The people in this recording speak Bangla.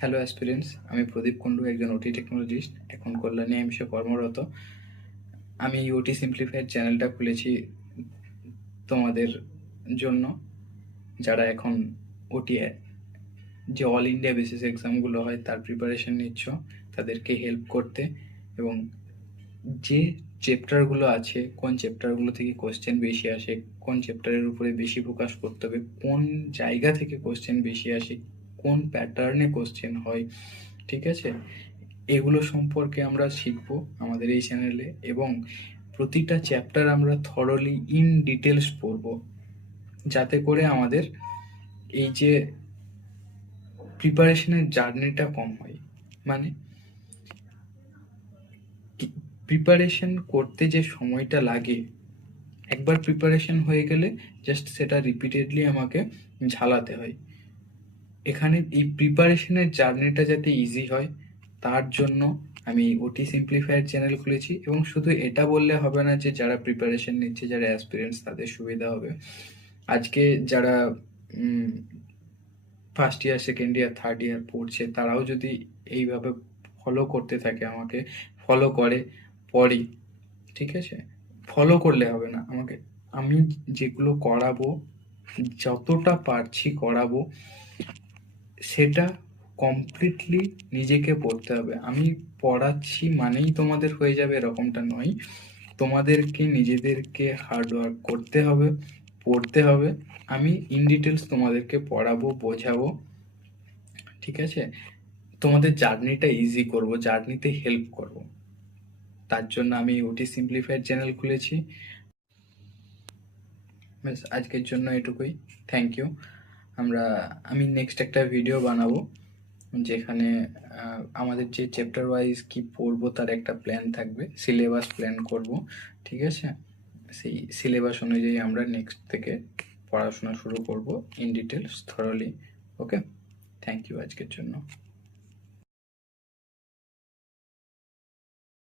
হ্যালো অ্যাসপিরেন্টস, আমি প্রদীপ কুণ্ডু, একজন ওটি টেকনোলজিস্ট, এখন কল্যাণী এমসে কর্মরত। আমি এই ওটি সিম্পলিফাইড চ্যানেলটা খুলেছি তোমাদের জন্য, যারা এখন ওটি যে অল ইন্ডিয়া বেসিস এক্সামগুলো হয় তার প্রিপারেশন নিচ্ছ, তাদেরকে হেল্প করতে, এবং যে চ্যাপ্টারগুলো আছে কোন চ্যাপ্টারগুলো থেকে কোশ্চেন বেশি আসে, কোন চ্যাপ্টারের উপরে বেশি ফোকাস করতে হবে, কোন জায়গা থেকে কোশ্চেন বেশি আসে, কোন প্যাটার্নে কোশ্চেন হয়, ঠিক আছে, এগুলো সম্পর্কে আমরা শিখবো আমাদের এই চ্যানেলে। এবং প্রতিটা চ্যাপ্টার আমরা থরলি ইন ডিটেলস পড়বো, যাতে করে আমাদের এই যে প্রিপারেশনের জার্নিটা কম হয়। মানে প্রিপারেশন করতে যে সময়টা লাগে, একবার প্রিপারেশন হয়ে গেলে জাস্ট সেটা রিপিটেডলি আমাকে ঝালাতে হয়। এখানে এই প্রিপারেশনের জার্নিটা যাতে ইজি হয়, তার জন্য আমি ওটি সিম্পলিফাইড চ্যানেল খুলেছি। এবং শুধু এটা বললে হবে না যে যারা প্রিপারেশন নিচ্ছে, যারা অ্যাসপিরেন্টস, তাদের সুবিধা হবে। আজকে যারা first year, second year, third year পড়ছে, তারাও যদি এইভাবে ফলো করতে থাকে, আমাকে ফলো করে পড়ি, ঠিক আছে, ফলো করলে হবে না, আমাকে আমি যেগুলো করাবো, যতটা পারছি করাবো, সেটা কমপ্লিটলি নিজেকে পড়তে হবে। আমি পড়াচ্ছি মানেই তোমাদের হয়ে যাবে এরকমটা নয়, তোমাদেরকে নিজেদেরকে হার্ডওয়ার্ক করতে হবে, পড়তে হবে। আমি ইন ডিটেলস তোমাদেরকে পড়াবো, বোঝাবো, ঠিক আছে, তোমাদের জার্নিটা ইজি করব, জার্নিতে হেল্প করব। তার জন্য আমি ওটি সিম্পলিফাইড চ্যানেল খুলেছি। ব্যাস, আজকের জন্য এটুকুই। Thank you. আমি নেক্সট একটা ভিডিও বানাবো, যেখানে আমাদের যে চ্যাপ্টার ওয়াইজ কি পড়বো তার একটা প্ল্যান থাকবে, সিলেবাস প্ল্যান করব, ঠিক আছে। সেই সিলেবাস অনুযায়ী আমরা নেক্সট থেকে পড়াশোনা শুরু করব in details, thoroughly. Okay, thank you আজকের জন্য।